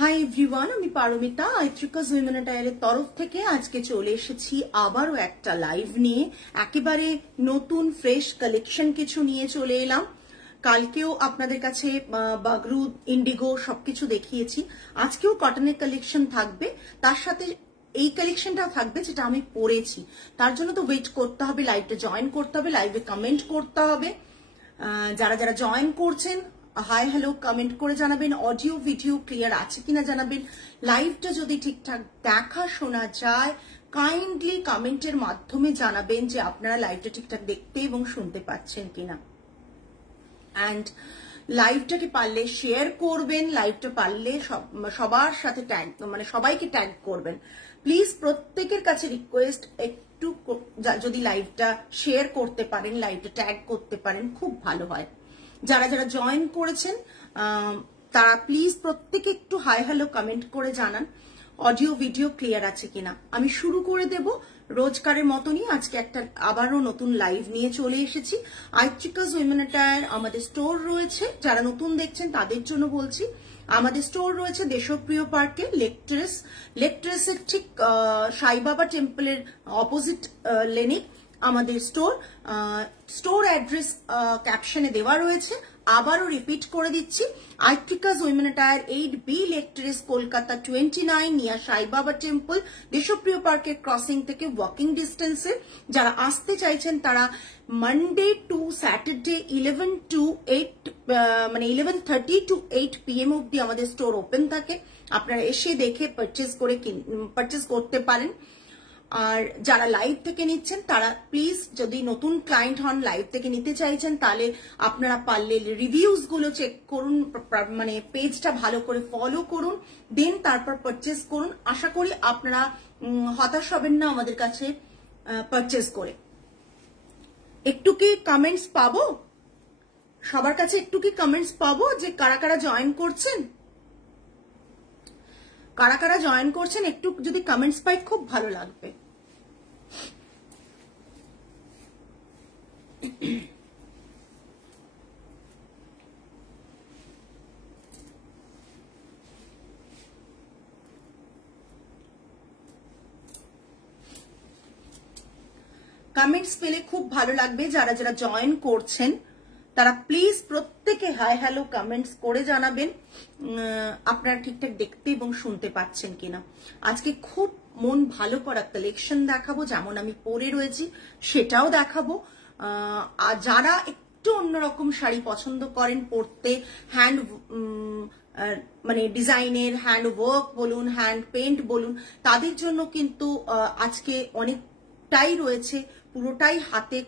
Hi everyone, আমি Paromita আইট্রিকাস women অ্যাটায়ারের তরফ থেকে আজকে চলে এসেছি আবারও একটা লাইভ নিয়ে। একেবারে নতুন ফ্রেশ কালেকশন কিছু নিয়ে চলে এলাম। কালকেও আপনাদের কাছে বাগরু, ইন্ডিগো সবকিছু দেখিয়েছি। আজকেও কটনের কালেকশন থাকবে, তার সাথে এই কালেকশনটা থাকবে যেটা আমি পরেছি। তার জন্য তো ওয়েট করতে হবে, লাইভে জয়েন করতে হবে, লাইভে কমেন্ট করতে হবে। যারা যারা জয়েন করছেন হাই হ্যালো কমেন্ট করে জানাবেন, অডিও ভিডিও ক্লিয়ার আছে কিনা জানাবেন। লাইভটা যদি ঠিকঠাক দেখা শোনা যায় কাইন্ডলি কমেন্টের মাধ্যমে জানাবেন যে আপনারা লাইভটা ঠিকঠাক দেখতে এবং শুনতে পাচ্ছেন কিনা। অ্যান্ড লাইভটাকে পারলে শেয়ার করবেন, লাইভটা পারলে সবার সাথে ট্যাগ মানে সবাইকে ট্যাগ করবেন প্লিজ। প্রত্যেকের কাছে রিকোয়েস্ট, একটু যদি লাইভটা শেয়ার করতে পারেন, লাইভটা ট্যাগ করতে পারেন, খুব ভালো হয়। যারা যারা জয়েন করেছেন তারা প্লিজ প্রত্যেকে একটু হাই হ্যালো কমেন্ট করে জানান অডিও ভিডিও ক্লিয়ার আছে কিনা। আমি শুরু করে দেব রোজকারের মতনই। আজকে একটা আবারও নতুন লাইভ নিয়ে চলে এসেছি। আইট্রিকাস উইমেন অ্যাটায়ার আমাদের স্টোর রয়েছে, যারা নতুন দেখছেন তাদের জন্য বলছি। আমাদের স্টোর রয়েছে দেশপ্রিয় পার্কে, লেকট্রেসের ঠিক সাইবাবা টেম্পলের অপোজিট লেনে আমাদের স্টোর অ্যাড্রেস ক্যাপশনে দেওয়া রয়েছে। আবারও রিপিট করে দিচ্ছি, আইট্রিকাস উইমেন অ্যাটায়ার 8B লেকট্রেস, কলকাতা 29 নিয়া সাইবাবা টেম্পল, দেশপ্রিয় পার্কের ক্রসিং থেকে ওয়াকিং ডিস্টেন্সে। যারা আসতে চাইছেন তারা Monday to Saturday 11:30 to 8 PM অব্দি আমাদের স্টোর ওপেন থাকে। আপনারা এসে দেখে পারচেস করতে পারেন। আর যারা লাইভ থেকে নিচ্ছেন তারা প্লিজ, যদি নতুন ক্লায়েন্ট হন, লাইভ থেকে নিতে চাইছেন, তাহলে আপনারা পারলে রিভিউজ গুলো চেক করুন, মানে পেজটা ভালো করে ফলো করুন, দেন তারপর পারচেস করুন। আশা করি আপনারা হতাশ হবেন না আমাদের কাছে পারচেস করে। একটু কি কমেন্টস পাবো সবার কাছে? একটু কি কমেন্টস পাবো যে কারা কারা জয়েন করছেন? কারা কারা জয়েন করছেন একটু যদি কমেন্টস পাই খুব ভালো লাগবে। কমেন্টস পেলে খুব ভালো লাগবে। যারা যারা জয়েন করছেন তারা প্লিজ প্রত্যেকে হাই হ্যালো কমেন্টস করে জানাবেন আপনারা ঠিকঠাক দেখতে এবং শুনতে পাচ্ছেন কিনা। আজকে খুব মন ভালো করা কালেকশন দেখাবো, যেমন আমি পরে রয়েছি সেটাও দেখাবো। আর যারা একটু অন্যরকম শাড়ি পছন্দ করেন পরতে, হ্যান্ড মানে ডিজাইনের হ্যান্ড ওয়ার্ক বলুন, হ্যান্ড পেন্ট বলুন, তাদের জন্য কিন্তু আজকে অনেকটাই রয়েছে, পুরোটাই হাতে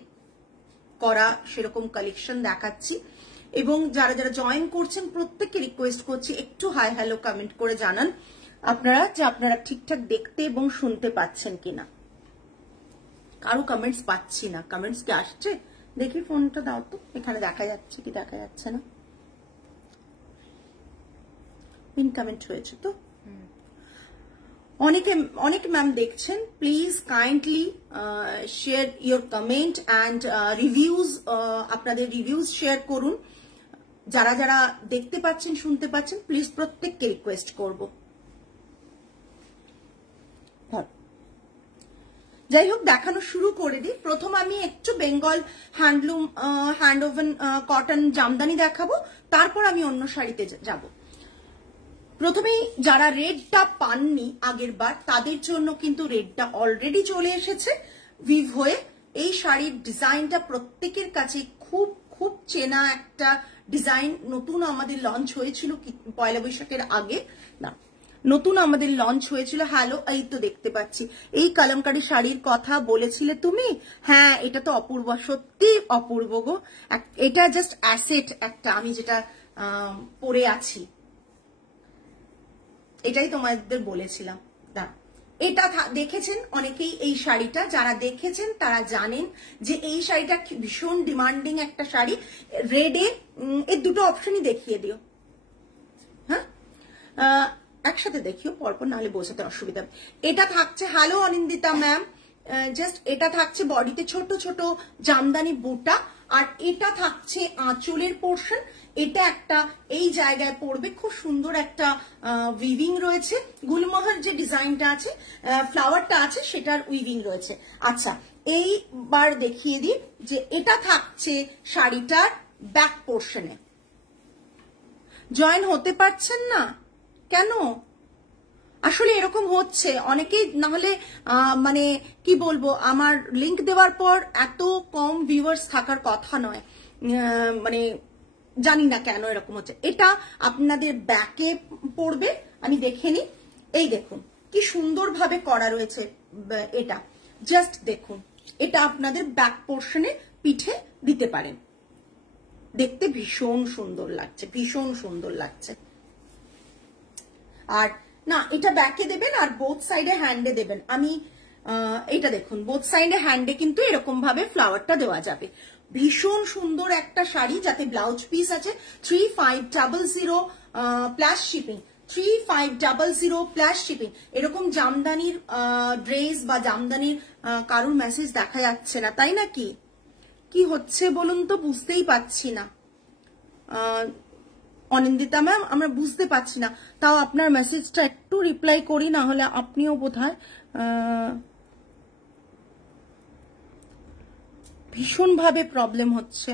করা সেরকম কালেকশন দেখাচ্ছি। এবং যারা যারা জয়েন করছেন প্রত্যেককে রিকোয়েস্ট করছি একটু হাই হ্যালো কমেন্ট করে জানান আপনারা যে আপনারা ঠিকঠাক দেখতে এবং শুনতে পাচ্ছেন কিনা। কারো কমেন্টস পাচ্ছি না। কমেন্টস কি আসছে? দেখি ফোনটা দাও তো, এখানে দেখা যাচ্ছে কি দেখা যাচ্ছে না। পিন কমেন্ট হয়েছে তো? অনেক ম্যাম দেখছেন, please kindly share your comment and reviews, আপনাদের রিভিউজ শেয়ার করুন। যারা যারা দেখতে পাচ্ছেন শুনতে পাচ্ছেন প্লিজ প্রত্যেককে রিকোয়েস্ট করব। যাই হোক, দেখানো শুরু করে দিই। প্রথম আমি একটু Bengal handloom hand woven cotton Jamdani দেখাবো, তারপর আমি অন্য শাড়িতে যাব। প্রথমেই যারা রেডটা পাননি আগের বার তাদের জন্য কিন্তু রেডটা অলরেডি চলে এসেছে উইভ হয়ে। এই শাড়ির ডিজাইনটা প্রত্যেকের কাছে খুব খুব চেনা একটা ডিজাইন। নতুন আমাদের লঞ্চ হয়েছিল পয়লা বৈশাখের আগে, না নতুন আমাদের লঞ্চ হয়েছিল। হ্যালো, এই তো দেখতে পাচ্ছি। এই কলমকারী শাড়ির কথা বলেছিলে তুমি? হ্যাঁ, এটা তো অপূর্ব, সত্যি অপূর্ব গো। এটা জাস্ট অ্যাসেট একটা, আমি যেটা পরে আছি এটাই তোমাদের বলেছিলাম। এটা দেখেছেন অনেকেই এই শাড়িটা, যারা দেখেছেন তারা জানেন যে এই শাড়িটা ভীষণ ডিমান্ডিং একটা শাড়ি। রেডে এর দুটো অপশনই দেখিয়ে দিও। হ্যাঁ, একসাথে দেখিও পরপর, নাহলে বোঝাতে অসুবিধা। এটা থাকছে, হ্যালো অনিন্দিতা ম্যাম, জাস্ট এটা থাকছে বডিতে ছোট ছোট জামদানি বুটা আর এটা থাকছে আঁচলের পোর্শন, এটা একটা এই জায়গায় পড়বে, খুব সুন্দর একটা উইভিং রয়েছে, গুলমোহর যে ডিজাইনটা আছে, ফ্লাওয়ারটা আছে সেটার উইভিং রয়েছে। আচ্ছা এইবার দেখিয়ে দিই যে এটা থাকছে শাড়িটার ব্যাক পোর্শনে। জয়েন হতে পারছেন না কেন? আসলে এরকম হচ্ছে অনেকেই, না হলে মানে কি বলবো, আমার লিংক দেওয়ার পর এত কম ভিউয়ার্স থাকার কথা নয়, মানে জানি না কেন এরকম হচ্ছে। এটা আপনাদের ব্যাকে পড়বে, আমি দেখে নিই। এই দেখুন কি সুন্দরভাবে করা রয়েছে, এটা জাস্ট দেখুন, এটা আপনাদের ব্যাক পোর্শনে পিঠে দিতে পারেন, দেখতে ভীষণ সুন্দর লাগছে, ভীষণ সুন্দর লাগছে। আর না, এটা ব্যাকে দেবেন আর বোথ সাইডে হ্যান্ডে দেবেন। আমি এটা দেখুন, বোথ সাইডে হ্যান্ডে কিন্তু এরকম ভাবে ফ্লাওয়ারটা দেওয়া যাবে। ভীষণ সুন্দর একটা শাড়ি, যাতে ব্লাউজ পিস আছে 3500 প্লাস শিপিং, 3500 প্লাস শিপিং। এরকম জামদানির ড্রেস বা জামদানির কারোর মেসেজ দেখা যাচ্ছে না, তাই নাকি? কি হচ্ছে বলুন তো, বুঝতেই পাচ্ছি না। অনিন্দিতা ম্যাম, আমরা বুঝতে পারছি না, তাও আপনার মেসেজটা একটু রিপ্লাই করি, না হলে আপনিও বোধহয় ভীষণ ভাবে প্রবলেম হচ্ছে।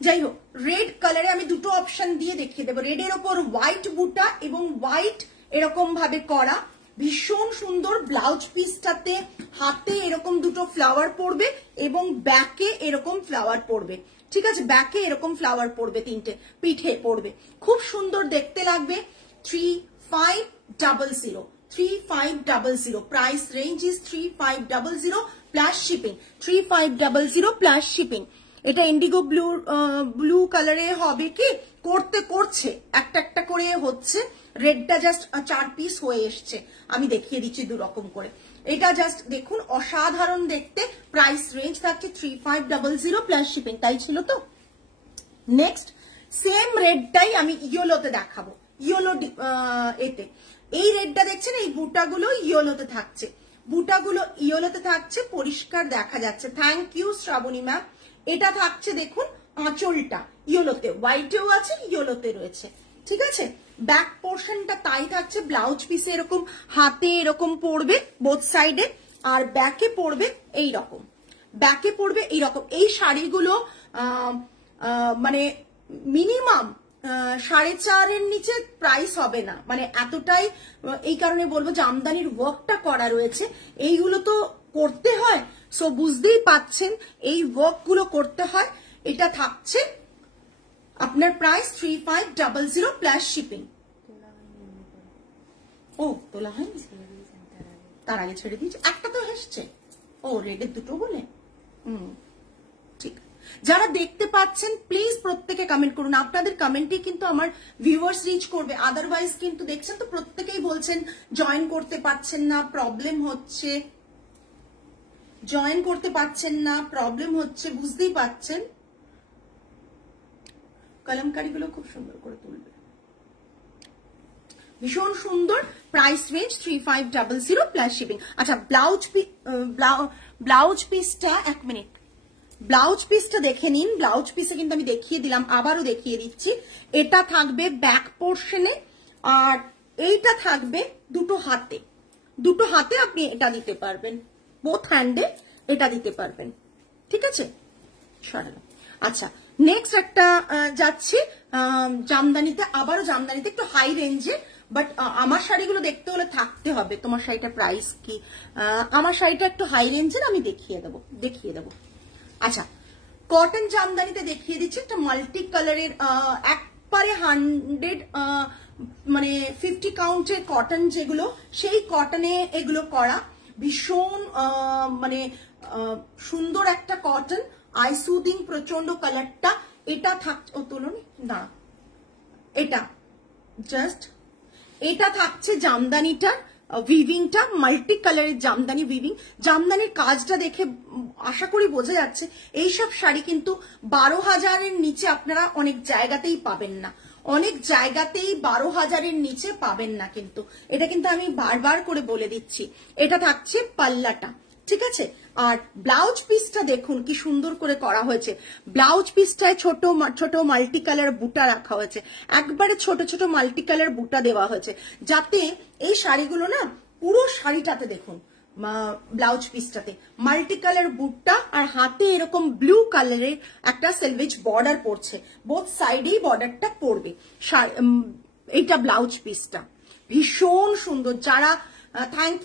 যাই হোক, রেড কালারে আমি দুটো অপশন দিয়ে দেখিয়ে দেবো। রেডের ওপর হোয়াইট বুটা এবং হোয়াইট এরকম ভাবে করা, ভীষণ সুন্দর। ব্লাউজ পিসটাতে হাতে এরকম দুটো ফ্লাওয়ার পড়বে এবং ব্যাকে এরকম ফ্লাওয়ার পড়বে, ঠিক আছে? ব্যাকে এরকম ফ্লাওয়ার পড়বে, তিনটে পিঠে পড়বে, খুব সুন্দর দেখতে লাগবে। 3500, 3500, price range is 3500 plus shipping, 3500 plus shipping. এটা ইন্ডিগো ব্লু কালারে হবে, কি করছে একটা একটা করে হচ্ছে। রেডটা জাস্ট 4 পিস হয়ে এসছে, আমি দেখিয়ে দিচ্ছি 2 রকম করে। এটা জাস্ট দেখুন, অসাধারণ দেখতে। প্রাইস রেঞ্জ থাকছে 3500 প্লাস শিপিং, তাই ছিল তো? নেক্সট সেম রেডটাই আমি ইয়েলোতে দেখাবো, ইয়েলো এতে। এই রেডটা দেখছেন, এই বুটাগুলো ইয়েলোতে থাকছে, বুটাগুলো ইয়েলোতে থাকছে, পরিষ্কার দেখা যাচ্ছে। Thank you Shrabani ma'am. এটা থাকছে দেখুন আঁচলটা ইয়েলোতে, হোয়াইটেও আছে, ইয়েলোতে রয়েছে, ঠিক আছে? ব্যাক পোর্শনটা তাই থাকছে, ব্লাউজ পিসে এরকম হাতে এরকম পড়বে বোথ সাইডে, আর ব্যাকে পড়বে এই রকম, ব্যাকে পড়বে এই রকম। এই শাড়িগুলো মানে মিনিমাম 4.5 নিচে প্রাইস হবে না, মানে এতটাই। এই কারণে বলবো, জামদানির ওয়ার্কটা করা রয়েছে, এইগুলো তো করতে হয়, সো বুঝতেই পাচ্ছেন এই ওয়ার্ক গুলো করতে হয়। এটা থাকছে আপনার প্রাইস 3500 প্লাস শিপিং। ও তোলা হয়নি, তার আগে ছেড়ে দিয়েছে, একটা তো এসছে। ও রেডের দুটো বলে, ঠিক। যারা দেখতে পাচ্ছেন প্লিজ প্রত্যেকে কমেন্ট করুন, আপনাদের কমেন্টই কিন্তু আমার ভিউয়ার্স রিচ করবে। আদারওয়াইজ কিন্তু দেখছেন তো প্রত্যেকেই বলছেন জয়েন করতে পারছেন না, প্রবলেম হচ্ছে, জয়েন করতে পারছেন না, প্রবলেম হচ্ছে, বুঝতেই পাচ্ছেন। কলমকারি গুলো খুব সুন্দর করে তুলবে, ভীষণ সুন্দর। Price range 3500 plus shipping. আচ্ছা ব্লাউজ পিসটা, 1 মিনিট, ব্লাউজ পিসটা দেখে নিন। ব্লাউজ পিসে কিন্তু আমি দেখিয়ে দিলাম, আবারও দেখিয়ে দিচ্ছি। এটা থাকবে ব্যাক পোর্শনে, আর এইটা থাকবে দুটো হাতে, দুটো হাতে আপনি এটা দিতে পারবেন, বোথ হ্যান্ডে এটা দিতে পারবেন, ঠিক আছে? সরালাম। আচ্ছা নেক্সট একটা যাচ্ছি জামদানিতে, আবারও জামদানিতে একটু হাই রেঞ্জে, বাট আমার শাড়িগুলো দেখতে হলে থাকতে হবে। তোমার শাড়িটা প্রাইস কি? আমার শাড়িটা একটু হাই রেঞ্জের, আমি দেখিয়ে দেবো। আচ্ছা কটন জামদানিতে দেখিয়ে দিচ্ছি, একটা মাল্টি কালারের, একবারে 100 মানে 50 কাউন্টের কটন, যেগুলো সেই কটনে এগুলো করা, ভীষণ মানে সুন্দর একটা কটন, আই সুদিং, প্রচন্ড কালারটা। এটা থাকছে, ও তুলনি না, এটা জাস্ট, এটা থাকছে জামদানিটার উইভিংটা, মাল্টি কালারের জামদানি উইভিং। জামদানির কাজটা দেখে আশা করি বোঝা যাচ্ছে এইসব শাড়ি কিন্তু 12,000-এর নিচে আপনারা অনেক জায়গাতেই পাবেন না, অনেক জায়গাতেই 12,000-এর নিচে পাবেন না কিন্তু। এটা কিন্তু আমি বারবার করে বলে দিচ্ছি। এটা থাকছে পাল্লাটা, ঠিক আছে? আর ব্লাউজ পিসটা দেখুন কি সুন্দর করে করা হয়েছে। ব্লাউজ পিসটায় ছোট ছোট মাল্টি কালার বুটা রাখা হয়েছে, একবারে ছোট ছোট মাল্টি কালার বুটা দেওয়া হয়েছে, যাতে এই শাড়িগুলো না পুরো শাড়িটাতে দেখুন ব্লাউজ পিসটাতে মাল্টি কালার বুটটা আর হাতে এরকম ব্লু কালারের একটা সেলভেজ বর্ডার পড়ছে, বোথ সাইডেই বর্ডারটা পড়বে। এইটা ব্লাউজ পিসটা ভীষণ সুন্দর। যারা থ্যাংক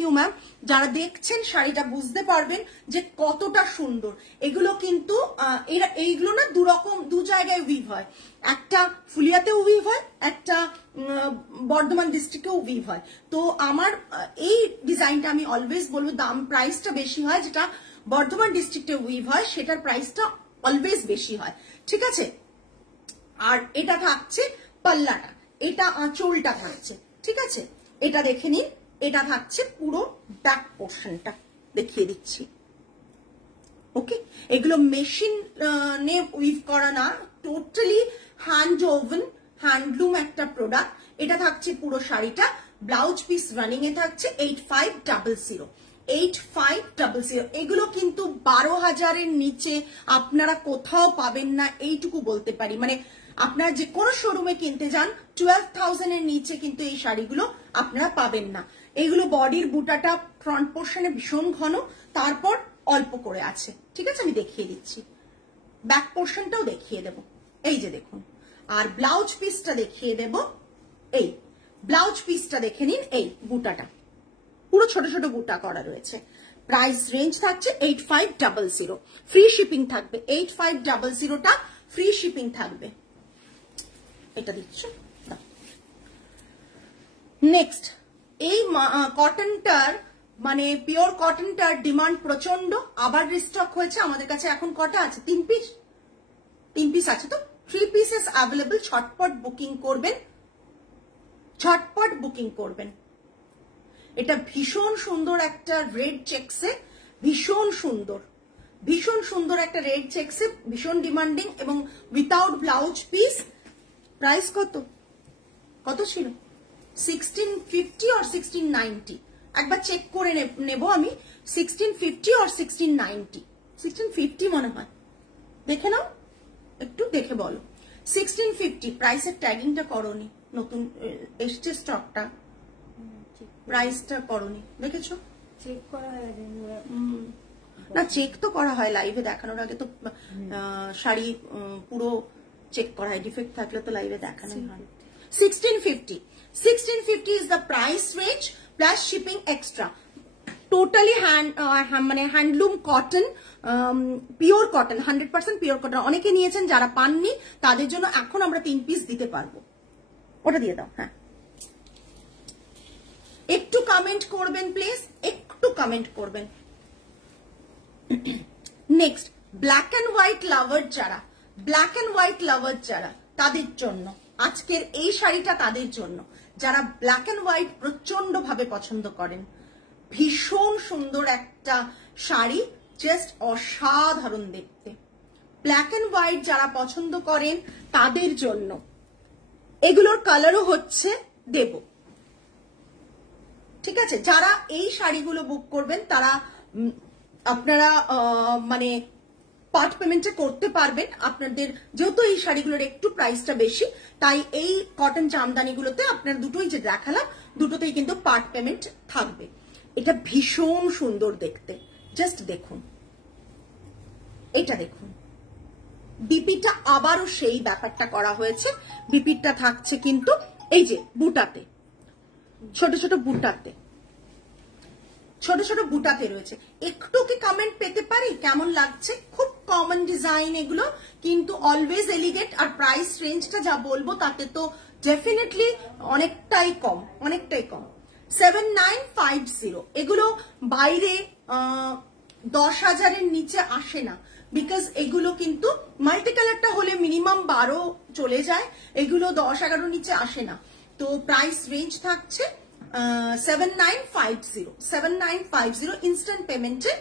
ইউ ম্যাম, যারা দেখছেন শাড়িটা বুঝতে পারবেন যে কতটা সুন্দর। এগুলো কিন্তু এইগুলো না দু জায়গায় উইভ হয়, একটা ফুলিয়াতেও উইভ হয়, একটা বর্ধমান ডিস্ট্রিক্টেও উইভ হয়। তো আমার এই ডিজাইনটা আমি অলওয়েজ বলবো দাম প্রাইসটা বেশি হয়, যেটা বর্ধমান ডিস্ট্রিক্টে উইভ হয় সেটার প্রাইসটা অলওয়েজ বেশি হয়, ঠিক আছে। আর এটা থাকছে পাল্লাটা, এটা আঁচলটা থাকছে, ঠিক আছে। এটা দেখে নিন, এটা থাকছে পুরো ব্যাক পোর্শনটা, দেখিয়ে দিচ্ছি। ওকে, এগুলো মেশিন নে উইভ করা না, টোটালি হ্যান্ড ওভেন হ্যান্ডলুম একটা প্রোডাক্ট। এটা থাকছে পুরো শাড়িটা, ব্লাউজ পিস রানিং এ থাকছে 8500 8500। এগুলো কিন্তু 12,000-এর নিচে আপনারা কোথাও পাবেন না, এইটুকু বলতে পারি। মানে আপনারা যে কোনো শোরুমে কিনতে যান 12,000-এর নিচে কিন্তু এই শাড়িগুলো আপনারা পাবেন না। এইগুলো বডির বুটাটা ফ্রন্ট পোর্শনে ভীষণ ঘন, তারপর অল্প করে আছে, ঠিক আছে। আমি দেখিয়ে দিচ্ছি, ব্যাক পোর্শনটাও দেখিয়ে দেব, এই যে দেখুন। আর ব্লাউজ পিসটা দেখিয়ে দেব, এই ব্লাউজ পিসটা দেখে নিন, এই বুটাটা পুরো ছোট ছোট বুটা করা রয়েছে। প্রাইস রেঞ্জ থাকছে 8500, ফ্রি শিপিং থাকবে। 8500টা ফ্রি শিপিং থাকবে। এটা দিচ্ছ। নেক্সট, এই কটনটার মানে পিওর কটনটার ডিমান্ড প্রচন্ড, আবার রিস্টক হয়েছে আমাদের কাছে। এখন কটা আছে? 3 পিস আছে, তো 3 পিসেস অ্যাভেলেবল। ঝটপট বুকিং করবেন, ঝটপট বুকিং করবেন। এটা ভীষণ সুন্দর একটা রেড চেকসে, ভীষণ সুন্দর একটা রেড চেকসে, ভীষণ ডিমান্ডিং এবং উইথাউট ব্লাউজ পিস। প্রাইস কত ছিল? 1650 or 1690? একবার চেক করে নেব আমি। 1650 or 1690? 1650 মনে হয়, দেখে নাও, একটু দেখে বলো। 1650 প্রাইসের ট্যাগিংটা করনি, নতুন এসছে স্টকটা, প্রাইসটা করনি, দেখেছো? চেক করা হয় না, চেক তো করা হয় লাইভে দেখানোর আগে, তো শাড়ি পুরো চেক করা হয়, ডিফেক্ট থাকলে তো লাইভে দেখানো হয়। 1650 is the price range plus shipping extra. Totally মানে handloom cotton, pure cotton, 100% pure cotton. অনেকে নিয়েছেন, যারা পাননি তাদের জন্য এখন আমরা 3 পিস দিতে পারবো। ওটা দিয়ে দাও। হ্যাঁ, একটু কমেন্ট করবেন প্লিজ, একটু কমেন্ট করবেন। নেক্সট, ব্ল্যাক অ্যান্ড হোয়াইট লাভার যারা, তাদের জন্য আজকের এই শাড়িটা, তাদের জন্য যারা ব্ল্যাক অ্যান্ড হোয়াইট প্রচন্ড ভাবে পছন্দ করেন। ভীষণ সুন্দর একটা শাড়ি, জাস্ট অসাধারণ দেখতে। ব্ল্যাক অ্যান্ড হোয়াইট যারা পছন্দ করেন তাদের জন্য এগুলোর কালারও হচ্ছে দেব, ঠিক আছে। যারা এই শাড়িগুলো বুক করবেন তারা আপনারা মানে পার্ট পেমেন্টে করতে পারবেন। আপনাদের যেহেতু এই শাড়িগুলোর একটু প্রাইসটা বেশি, তাই এই কটন জামদানিগুলোতে আপনার দুটোই যে দেখালাম, দুটোতেই কিন্তু পার্ট পেমেন্ট থাকবে। এটা ভীষণ সুন্দর দেখতে, জাস্ট দেখুন, এটা দেখুন। বিপিটা আবারও সেই ব্যাপারটা করা হয়েছে, বিপিটা থাকছে কিন্তু এই যে বুটাতে, ছোট ছোট বুটাতে রয়েছে। একটু কি কমেন্ট পেতে পারি কেমন লাগছে? খুব কমন ডিজাইন এগুলো, কিন্তু অলওয়েজ এলিগেন্ট। আর প্রাইস রেঞ্জটা যা বলবো তাতে তো ডেফিনেটলি অনেকটাই কম। 7950। এগুলো বাইরে 10,000-এর নিচে আসে না, বিকজ এগুলো কিন্তু মাল্টি কালারটা হলে মিনিমাম 12 চলে যায়, এগুলো 10-11 নিচে আসে না। তো প্রাইস রেঞ্জ থাকছে 7950 ইনস্ট্যান্ট পেমেন্টে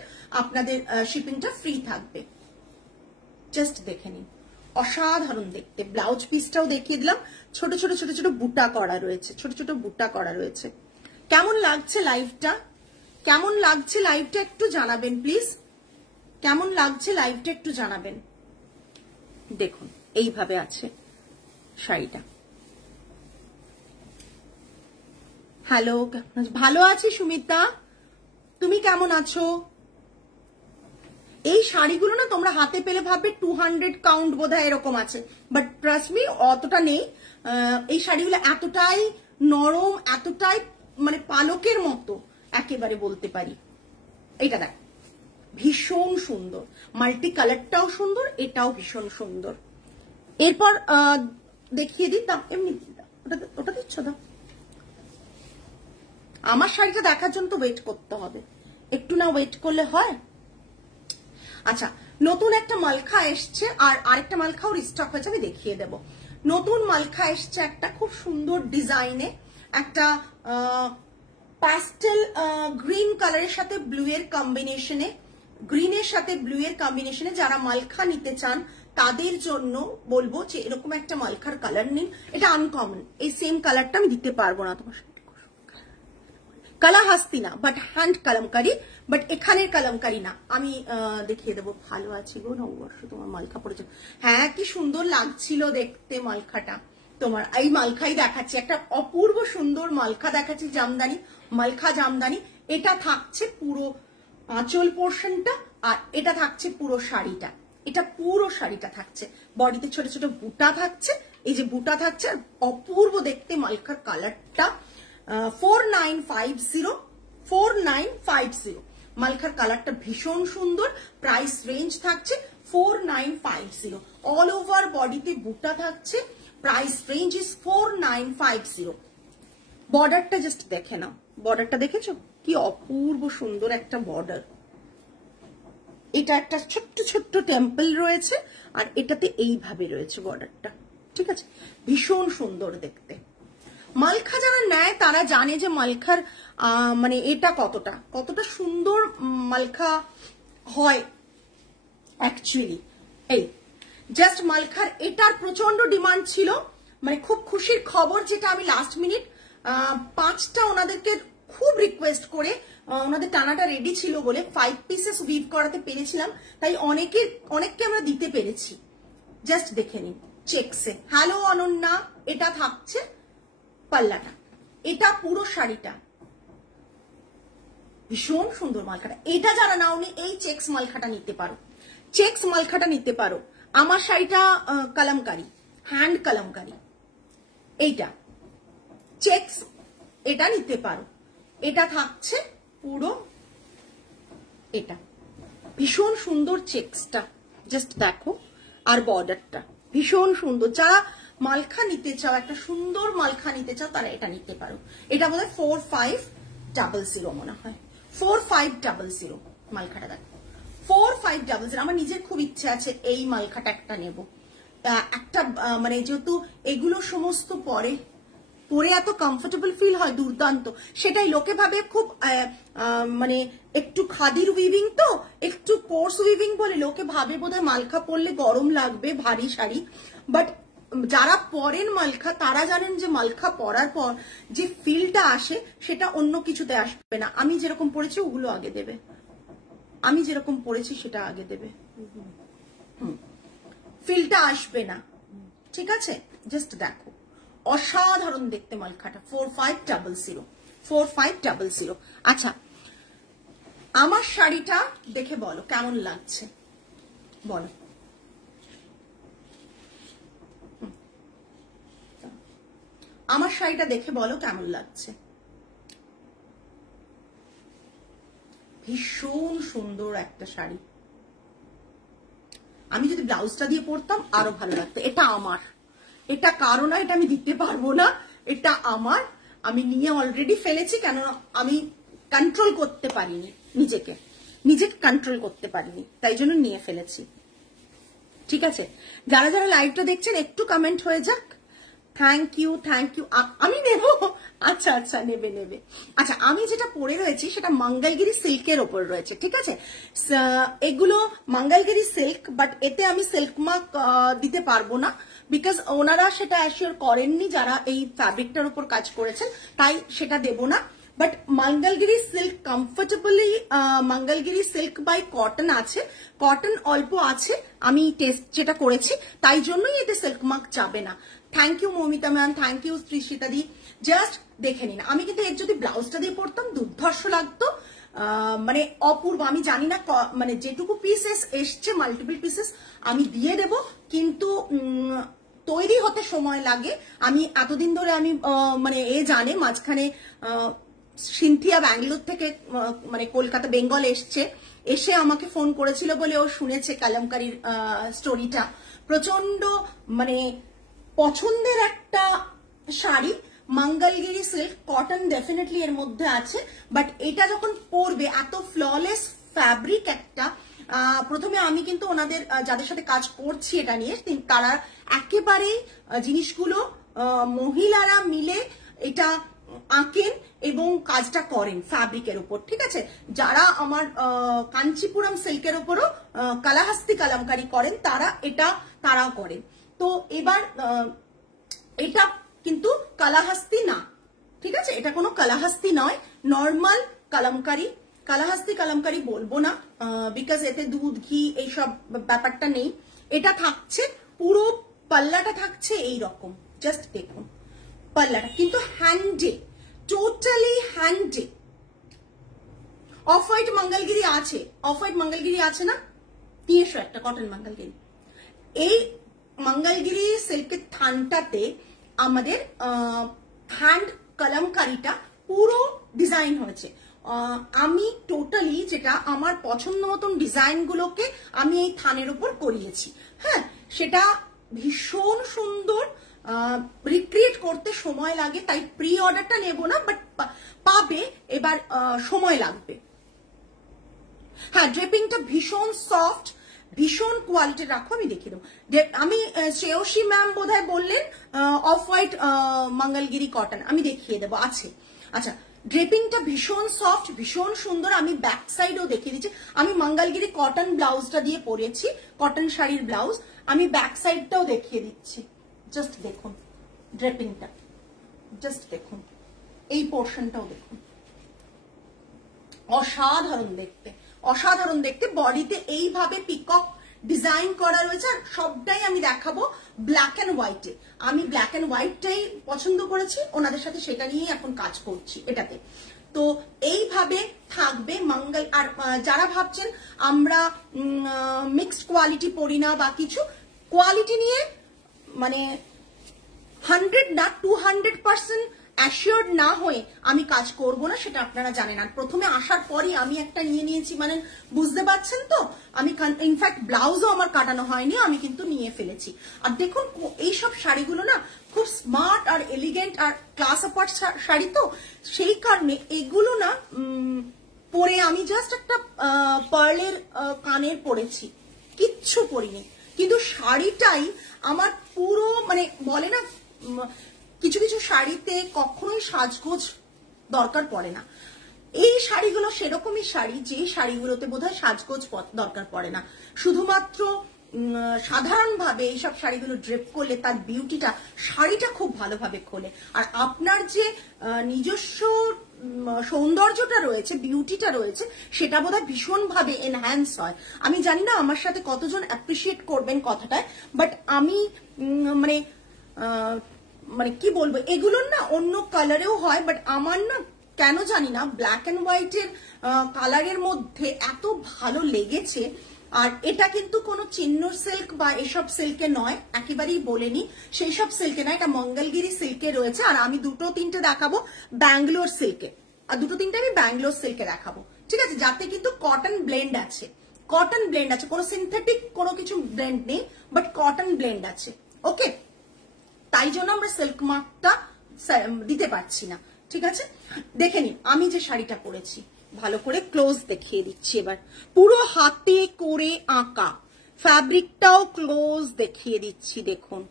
আপনাদের শিপিংটা ফ্রি থাকবে। জাস্ট দেখে নিন, অসাধারণ দেখতে। ব্লাউজ পিসটাও দেখিয়ে দিলাম, ছোট ছোট বুটা করা রয়েছে, কেমন লাগছে লাইভটা? কেমন লাগছে লাইভটা একটু জানাবেন প্লিজ, কেমন লাগছে লাইভটা একটু জানাবেন। দেখুন এইভাবে আছে শাড়িটা। হ্যালো, ভালো আছি সুমিতা, তুমি কেমন আছো? এই শাড়িগুলো না তোমরা হাতে পেলে ভাববে 200 কাউন্ট বোধহয় এরকম আছে, বাট ট্রাস্ট মি অতটা নেই। এই শাড়িগুলো এতটাই নরম, এতটাই মানে পালকের মতো একেবারে বলতে পারি। এইটা দেখ ভীষণ সুন্দর, মাল্টি কালারটাও সুন্দর, এটাও ভীষণ সুন্দর। এরপর দেখিয়ে দিই, দাম এমনি ওটা দিচ্ছ দাও। আমার শাড়িটা দেখার জন্য তো ওয়েট করতে হবে, একটু না ওয়েট করলে হয়? আচ্ছা, নতুন একটা মালখা এসছে, আর আরেকটা মালখাও রিস্টক হয়েছে, আমি দেখিয়ে দেব। নতুন মালখা এসছে একটা খুব সুন্দর ডিজাইনে, একটা প্যাস্টেল গ্রিন কালারের সাথে ব্লু এর কম্বিনেশনে, গ্রিনের সাথে ব্লু এর কম্বিনেশনে যারা মালখা নিতে চান তাদের জন্য বলবো যে এরকম একটা মালখার কালার নিন। এটা আনকমন, এই সেম কালারটা আমি দিতে পারবো না তোমার সাথে, কালার হাসতি না, বাট হ্যান্ড কালামকারি, বাট এখানের কালামকারি না। আমি দেখিয়ে দেবো। ভালো আছি গো নববর্ষ, তোমার মালখা পড়েছে। হ্যাঁ, কি সুন্দর লাগছিল দেখতে মালখাটা তোমার। এই মালখাই দেখাচ্ছি, একটা অপূর্ব সুন্দর মালখা দেখাচ্ছি, জামদানি মালখা জামদানি। এটা থাকছে পুরো আঁচল পোর্শনটা, আর এটা থাকছে পুরো শাড়িটা। এটা পুরো শাড়িটা থাকছে, বডিতে ছোট ছোট বুটা থাকছে, এই যে বুটা থাকছে, আর অপূর্ব দেখতে মালখার কালারটা। 4950 মালখার কালারটা ভীষণ সুন্দর। প্রাইস রেঞ্জ থাকছে 4950, অল ওভার বডিতে বুটা থাকছে। Price range is 4950। বর্ডারটা জাস্ট দেখে নাও, বর্ডারটা দেখেছো কি অপূর্ব সুন্দর একটা বর্ডার। এটা একটা ছোট্ট ছোট্ট টেম্পল রয়েছে, আর এটাতে এইভাবে রয়েছে বর্ডারটা, ঠিক আছে? ভীষণ সুন্দর দেখতে। মালখা যারা নেয় তারা জানে যে মালখার মানে এটা কতটা সুন্দর মালখা হয় অ্যাকচুয়ালি। এই জাস্ট মালখার এটার প্রচন্ড ডিমান্ড ছিল, মানে খুব খুশির খবর, যেটা আমি লাস্ট মিনিট 5টা ওনাদেরকে খুব রিকোয়েস্ট করে, ওনাদের টানাটা রেডি ছিল বলে 5 পিসেস উইভ করাতে পেরেছিলাম, তাই অনেককে আমরা দিতে পেরেছি। জাস্ট দেখে নিন চেকসে। হ্যালো অনন্যা, এটা থাকছে পাল্লাটা, এটা পুরো শাড়িটা ভীষণ সুন্দর মালখাটা। এটা যারা নাওনি এই চেক্স মালখাটা নিতে পারো, চেক্স মালখাটা নিতে পারো। আমার শাড়িটা কালামকারি, হ্যান্ড কালামকারি, এইটা চেক্স, এটা নিতে পারো। এটা থাকছে পুরো, এটা ভীষণ সুন্দর চেক্সটা, জাস্ট দেখো, আর বর্ডারটা ভীষণ সুন্দর। যারা মালখা নিতে চাও, একটা সুন্দর মালখা নিতে চাও, তারা এটা নিতে পারো। এটা বোধহয় 4500 মনে হয়, 4500 মালখাটা দেখো, 4500। আমার নিজের খুব ইচ্ছে আছে এই মালখাটা একটা নেব, একটা মানে যেহেতু এগুলো সমস্ত পরে এত কমফোর্টেবল ফিল হয়, দুর্দান্ত। সেটাই লোকে ভাবে খুব মানে একটু খাদির উইভিং, তো একটু কোর্স উইভিং বলে লোকে ভাবে বোধহয় মালখা পরলে গরম লাগবে, ভারী শাড়ি। বাট যারা পরেন মালখা তারা জানেন যে মালখা পরার পর যে ফিলটা আসে সেটা অন্য কিছুতে আসবে না। আমি যেরকম পরেছি ওগুলো আগে দেবে, আমি যেরকম পরেছি সেটা আগে দেবে, ফিলটা আসবে না, ঠিক আছে? জাস্ট দেখো, অসাধারণ দেখতে মালখাটা। 4500। আচ্ছা, আমার শাড়িটা দেখে বলো কেমন লাগছে, বলো। আমার শাড়িটা দেখে বলো কেমন লাগছে। ভীষণ সুন্দর একটা শাড়ি। আমি যদি ব্লাউজটা দিয়ে পরতাম আরো ভালো লাগতো। এটা আমার, এটা কারো না, এটা আমি দিতে পারবো না, এটা আমার। আমি নিয়ে অলরেডি ফেলেছি, কেন আমি কন্ট্রোল করতে পারিনি, নিজেকে কন্ট্রোল করতে পারিনি, তাই জন্য নিয়ে ফেলেছি, ঠিক আছে? যারা যারা লাইভটা দেখছেন একটু কমেন্ট হয়ে যাক। Thank you. আমি নেব, আচ্ছা আচ্ছা, নেবে। আচ্ছা, আমি যেটা পরে রয়েছি সেটা মঙ্গলগিরি সিল্কের ওপর রয়েছে, ঠিক আছে? এগুলো মঙ্গলগিরি সিল্ক, বাট এতে আমি সিল্ক মার্ক দিতে পারবো না, বিকজ ওনারা সেটা অ্যাসিওর করেননি যারা এই ফ্যাব্রিকটার উপর কাজ করেছেন, তাই সেটা দেব না। But Mangalagiri silk comfortably Mangalagiri silk by cotton আছে, কটন অল্প আছে, আমি টেস্ট যেটা করেছি তাই জন্যই এতে সিল্ক মার্ক যাবে না। Thank you Moumita ma'am, thank you Shrishita দি। জাস্ট দেখে নিন, আমি কিন্তু এর যদি ব্লাউজটা দিয়ে পরতাম দুর্ধর্ষ লাগতো, মানে অপূর্ব। আমি জানি না মানে যেটুকু পিসেস এসছে মাল্টিপল পিসেস আমি দিয়ে দেব, কিন্তু তৈরি হতে সময় লাগে। আমি এতদিন ধরে আমি মানে জানে মাঝখানে সিনথিয়া ব্যাঙ্গালোর থেকে মানে কলকাতা বেঙ্গল এসে আমাকে ফোন করেছিল বলে ও শুনেছে কালামকারীর স্টোরিটা। প্রচন্ড মানে পছন্দের একটা sari Mangalagiri silk cotton definitely এর মধ্যে আছে, বাট এটা যখন পরবে এত ফ্ললেস ফ্যাব্রিক একটা। প্রথমে আমি কিন্তু ওনাদের যাদের সাথে কাজ করছি এটা নিয়ে, তারা একেবারেই জিনিসগুলো মহিলারা মিলে এটা আঁকেন এবং কাজটা করেন ফ্যাব্রিকের উপর, ঠিক আছে। যারা আমার কাঞ্চিপুরম সিল্কের উপরও কালাহাস্তি কালামকারী করেন তারাও করেন। তো এবার এটা কিন্তু কালাহাস্তি না, ঠিক আছে, এটা কোনো কালাহাস্তি নয়, নর্মাল কালামকারী। কালাহাস্তি কালামকারী বলবো না, বিকজ এতে দুধ ঘি এইসব ব্যাপারটা নেই। এটা থাকছে পুরো পাল্লাটা থাকছে এই রকম, জাস্ট দেখুন পাল্লাটা কিন্তু হ্যান্ডে, টোটালি হ্যান্ডে। অফ হোয়াইট মঙ্গলগিরি আছে, অফ হোয়াইট মঙ্গলগিরি আছে না, নিয়ে এসো একটা কটন মঙ্গলগিরি। এই মঙ্গলগিরি সিল্কের থানটাতে আমাদের হ্যান্ড কলমকারিটা পুরো ডিজাইন হয়েছে। আমি টোটালি যেটা আমার পছন্দ মতন ডিজাইন গুলোকে আমি এই থানের উপর করিয়েছি। হ্যাঁ, সেটা ভীষণ সুন্দর, রিক্রিয়েট করতে সময় লাগে, তাই প্রি অর্ডারটা নেব না, বাট পাবে, এবার সময় লাগবে। হ্যাঁ, ড্রেপিংটা ভীষণ সফট, ভীষণ কোয়ালিটি। রাখো আমি দেখিয়ে দেবো। আমি শ্রেয়সী ম্যাম বোধহয় বললেন অফ হোয়াইট মঙ্গলগিরি কটন, আমি দেখিয়ে দেবো, আছে। আচ্ছা, ড্রেপিংটা ভীষণ সফট, ভীষণ সুন্দর। আমি ব্যাক সাইডও দেখিয়ে দিচ্ছি। আমি মঙ্গলগিরি কটন ব্লাউজটা দিয়ে পরেছি, কটন শাড়ির ব্লাউজ। আমি ব্যাক সাইডটাও দেখিয়ে দিচ্ছি, জাস্ট দেখুন ড্রেপিংটা, জাস্ট দেখুন এই পোর্শনটাও দেখুন, অসাধারণ দেখতে, অসাধারণ দেখতে। বডিতে এইভাবে পিকক ডিজাইন করা রয়েছে, আর সবটাই আমি দেখাবো ব্ল্যাক এন্ড হোয়াইটে। আমি ব্ল্যাক এন্ড হোয়াইটটাই পছন্দ করেছি, ওনাদের সাথে সেটা নিয়েই এখন কাজ করছি এটাতে। তো এইভাবে থাকবে মঙ্গল। আর যারা ভাবছেন আমরা মিক্সড কোয়ালিটি পড়ি না বা কিছু, কোয়ালিটি নিয়ে মানে 100 না 200% অ্যাসিওর্ড না হয়ে আমি কাজ করব না, সেটা আপনারা জানেন। আর প্রথমে আসার পরই আমি একটা নিয়ে নিয়েছি, মানে বুঝতে পারছেন তো। আমি ইনফ্যাক্ট ব্লাউজও আমার কাটানো হয়নি, আমি কিন্তু নিয়ে ফেলেছি। আর দেখুন এইসব শাড়িগুলো না খুব স্মার্ট আর এলিগেন্ট আর ক্লাস অ্যাপার্ট শাড়ি, তো সেই কারণে এগুলো না পরে আমি জাস্ট একটা পার্লের কানের পরেছি, কিচ্ছু পরিনি, কিন্তু শাড়িটাই আমার পুরো মানে বলে না কিছু কিছু শাড়িতে কখনোই সাজগোজ দরকার পড়ে না। এই শাড়িগুলো সেরকমই শাড়ি, যে শাড়িগুলোতে বোধহয় সাজগোজ দরকার পড়ে না, শুধুমাত্র সাধারণভাবে এইসব শাড়িগুলো ড্রেপ করলে তার বিউটিটা, শাড়িটা খুব ভালোভাবে খোলে। আর আপনার যে নিজস্ব সৌন্দর্যটা রয়েছে, বিউটিটা রয়েছে, সেটা বোধহয় ভীষণভাবে এনহ্যান্স হয়। আমি জানি না আমার সাথে কতজন অ্যাপ্রিসিয়েট করবেন কথাটায়, বাট আমি মানে মানে কি বলবো, এগুলোর না অন্য কালারেও হয়, বাট আমার না কেন জানি না ব্ল্যাক এন্ড হোয়াইটের কালারের মধ্যে এত ভালো লেগেছে। আর এটা কিন্তু কোনো চিন্নুর সিল্ক বা এসব সিল্কে নয়, একেবারেই বলেনি সেই সব সিল্কে নয়, এটা মঙ্গলগিরি সিল্কে রয়েছে। আর আমি দুটো তিনটে দেখাবো ব্যাঙ্গালোর সিল্কে, আর দুটো তিনটে আমি ব্যাঙ্গালোর সিল্কে দেখাবো, ঠিক আছে, যাতে কিন্তু কটন ব্লেন্ড আছে, কটন ব্লেন্ড আছে, কোনো সিনথেটিক কোনো কিছু ব্লেন্ড নেই, বাট কটন ব্লেন্ড আছে। ওকে, তাই জন্য আমরা সিল্ক মার্কটা দিতে পারছি না, ঠিক আছে। দেখে নিন আমি যে শাড়িটা পরেছি, ভালো করে ক্লোজ দেখিয়ে দিচ্ছি এবার। পুরো হাতে করে আঁকা, ফ্যাব্রিকটাও ক্লোজ দেখিয়ে দিচ্ছি, দেখুন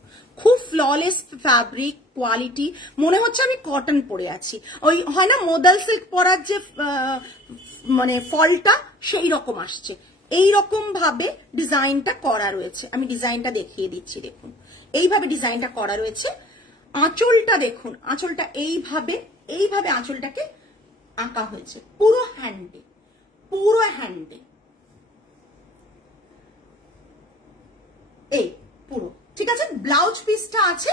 খুব ফ্ললেস ফ্যাব্রিক, কোয়ালিটি, মনে হচ্ছে আমি কটন পরে আছি। ওই হয় না মোদাল সিল্ক পরার যে মানে ফলটা, সেই রকম আসছে। এই রকম ভাবে ডিজাইনটা করা রয়েছে, আমি ডিজাইনটা দেখিয়ে দিচ্ছি, দেখুন এইভাবে ডিজাইনটা করা রয়েছে। আঁচলটা দেখুন, আঁচলটা এইভাবে এইভাবে আঁচলটাকে আঁকা হয়েছে পুরো হ্যান্ডে, পুরো হ্যান্ডে, এই পুরো। ঠিক আছে, ব্লাউজ পিসটা আছে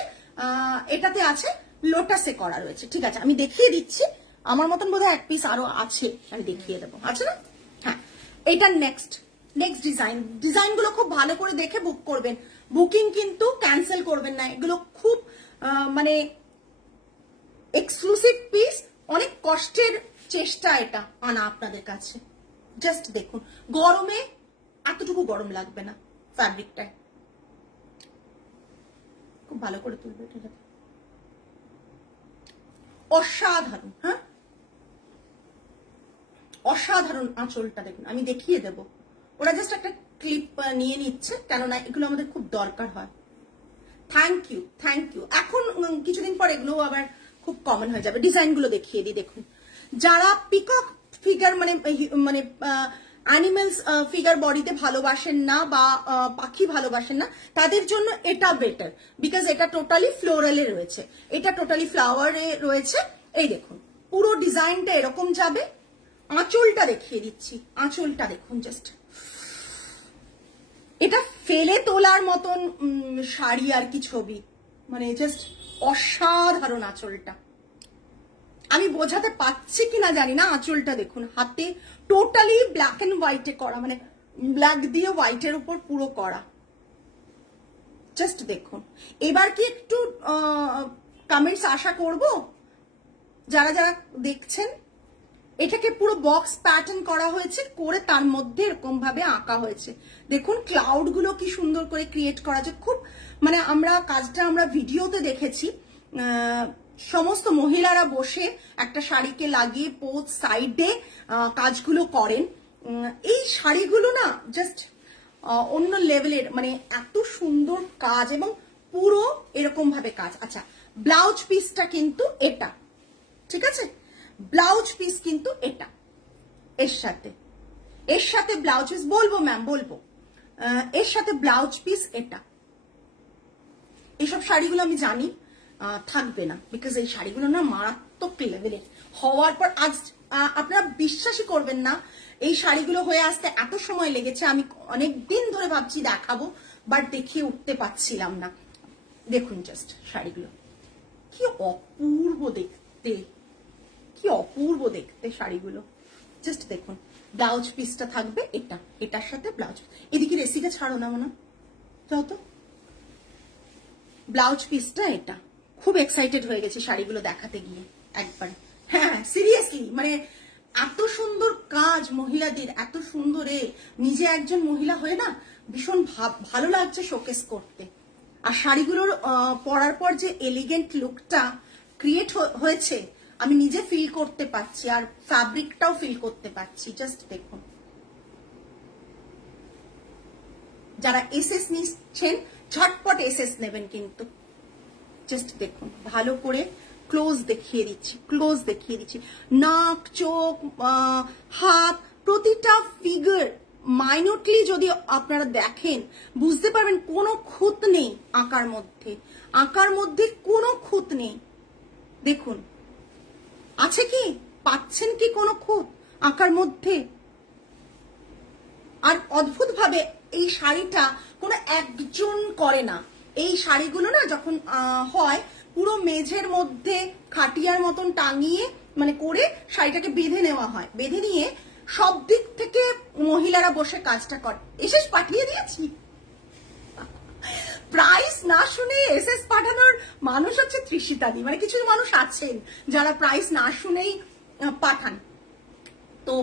এটাতে আছে লোটাসে করা রয়েছে। ঠিক আছে, আমি দেখিয়ে দিচ্ছি, আমার মতন বোধহয় এক পিস আরো আছে, আমি দেখিয়ে দেবো, আছে না? হ্যাঁ, এটা নেক্সট ডিজাইন গুলো খুব ভালো করে দেখে বুক করবেন, বুকিং কিন্তু ক্যান্সেল করবেন না, এগুলো খুব মানে এক্সক্লুসিভ পিস, অনেক কষ্টের চেষ্টা এটা আনা আপনাদের কাছে। জাস্ট দেখুন, গরমে এতটুকু গরম লাগবে না ফ্যাব্রিকটায়, খুব ভালো করে তুলবে এটা, অসাধারণ। হ্যাঁ, অসাধারণ আঁচলটা দেখুন, আমি দেখিয়ে দেব, ওরা জাস্ট একটা ক্লিপ নিয়ে নিচ্ছে, কেননা এগুলো আমাদের খুব দরকার হয়। Thank you, thank you. এখন কিছুদিন পর এগুলো আবার খুব কমন হয়ে যাবে। ডিজাইন গুলো দেখিয়ে দিই, দেখুন। যারা পিকক ফিগার মানে মানে অ্যানিমেলস ফিগার বডিতে ভালোবাসেন না বা পাখি ভালোবাসেন না, তাদের জন্য এটা বেটার, বিকজ এটা টোটালি ফ্লোরালে রয়েছে, এটা টোটালি ফ্লাওয়ারে রয়েছে। এই দেখুন, পুরো ডিজাইনটা এরকম যাবে। আঁচলটা দেখিয়ে দিচ্ছি, আঁচলটা দেখুন জাস্ট, এটা ফেলে তোলার মতন শাড়ি আর কি ছবি, মানে জাস্ট অসাধারণ আঁচলটা। আমি বোঝাতে পারছি কিনা জানি না, আঁচলটা দেখুন, হাতে টোটালি ব্ল্যাক এন্ড হোয়াইটে করা, মানে ব্ল্যাক দিয়ে হোয়াইটের উপর পুরো করা। জাস্ট দেখুন। এবার কি একটু কমেন্টস আশা করব যারা যারা দেখছেন। এটাকে পুরো বক্স প্যাটার্ন করা হয়েছে, করে তার মধ্যে এরকম ভাবে আঁকা হয়েছে। দেখুন ক্লাউড গুলো কি সুন্দর করে ক্রিয়েট করা আছে, খুব মানে আমরা ভিডিওতে দেখেছি, সমস্ত মহিলারা বসে একটা শাড়িকে লাগিয়ে পোজ সাইডে কাজগুলো করেন। এই শাড়িগুলো না জাস্ট অন্য লেভেলের, মানে এত সুন্দর কাজ এবং পুরো এরকম ভাবে কাজ। আচ্ছা, ব্লাউজ পিসটা কিন্তু এটা, ঠিক আছে, ব্লাউজ পিস কিন্তু এটা, এর সাথে ব্লাউজ পিস বলবো ম্যাম, বলবো এর সাথে ব্লাউজ পিস এটা। এইসব শাড়িগুলো আমি জানি থাকবে না, বিকজ এই শাড়িগুলো না মারাত্মক লেভেলের হওয়ার পর আজ আপনারা বিশ্বাসই করবেন না, এই শাড়িগুলো হয়ে আসতে এত সময় লেগেছে। আমি অনেক দিন ধরে ভাবছি দেখাবো, বাট দেখিয়ে উঠতে পারছিলাম না। দেখুন জাস্ট শাড়িগুলো কি অপূর্ব দেখতে, কি অপূর্ব দেখতে শাড়িগুলো। জাস্ট দেখুন, ব্লাউজ পিসটা থাকবে এটা, এটার সাথে ব্লাউজ। এদিকে রেসিটা ছাড়ো না মনে, যাও তো। ব্লাউজ পিসটা এটা, খুব এক্সাইটেড হয়ে গেছে শাড়িগুলো দেখাতে গিয়ে একবার। হ্যাঁ সিরিয়াসলি, মানে এত সুন্দর কাজ মহিলাদের, এত সুন্দর। নিজে একজন মহিলা হয়ে না ভীষণ ভালো লাগছে শোকেস করতে। আর শাড়িগুলোর পরার পর যে এলিগেন্ট লুকটা ক্রিয়েট হয়েছে আমি নিজে ফিল করতে পারছি, আর ফ্যাব্রিকটাও ফিল করতে পারছি। জাস্ট দেখুন, যারা এসএস নিচ্ছেন ঝটপট এসএস নেবেন কিন্তু। জাস্ট দেখুন, ভালো করে ক্লোজ দেখিয়ে দিচ্ছি, নাক, চোখ, হাত, প্রতিটা ফিগার মাইনটলি যদি আপনারা দেখেন বুঝতে পারবেন কোনো খুঁত নেই আঁকার মধ্যে কোনো খুঁত নেই। দেখুন, আছে কি, পাচ্ছেন কি কোনো খুঁত আঁকার মধ্যে? আর অদ্ভুত ভাবে এই শাড়িটা কোনো একজন করে না। এই শাড়িগুলো না যখন হয় পুরো মেঝের মধ্যে খাটিয়ার মতন টাঙিয়ে মানে করে শাড়িটাকে বেঁধে নেওয়া হয়, বেঁধে নিয়ে সব দিক থেকে মহিলারা বসে কাজটা করে। এসএস পাঠিয়ে দিয়েছি, প্রাইস না শুনে এসএস পাঠানোর মানুষ হচ্ছে তৃষিতাদি, মানে কিছু মানুষ আছেন যারা প্রাইস না শুনেই পাঠান। তো